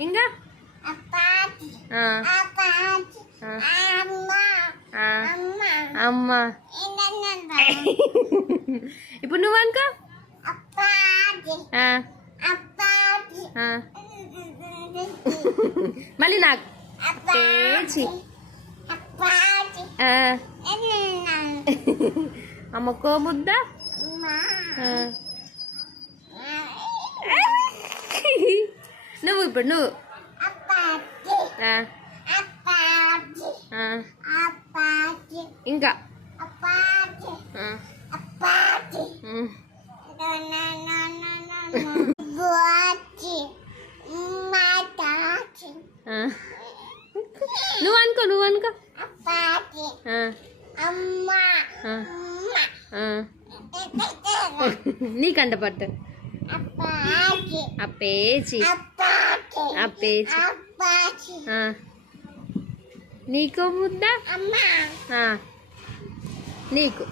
ఇంకా అమ్మ. ఇప్పుడు నువ్వు అనుకో. మళ్ళీ నాకు పేచి. అమ్మకో ముద్ద. నువ్వు ఇప్పుడు నువ్వు ఇంకా నువ్వు అనుకో నువ్వు అనుకో. నీకంట పట్టు. అప్పేచి అప్పేచి. నీకు ముద్ద నీకు.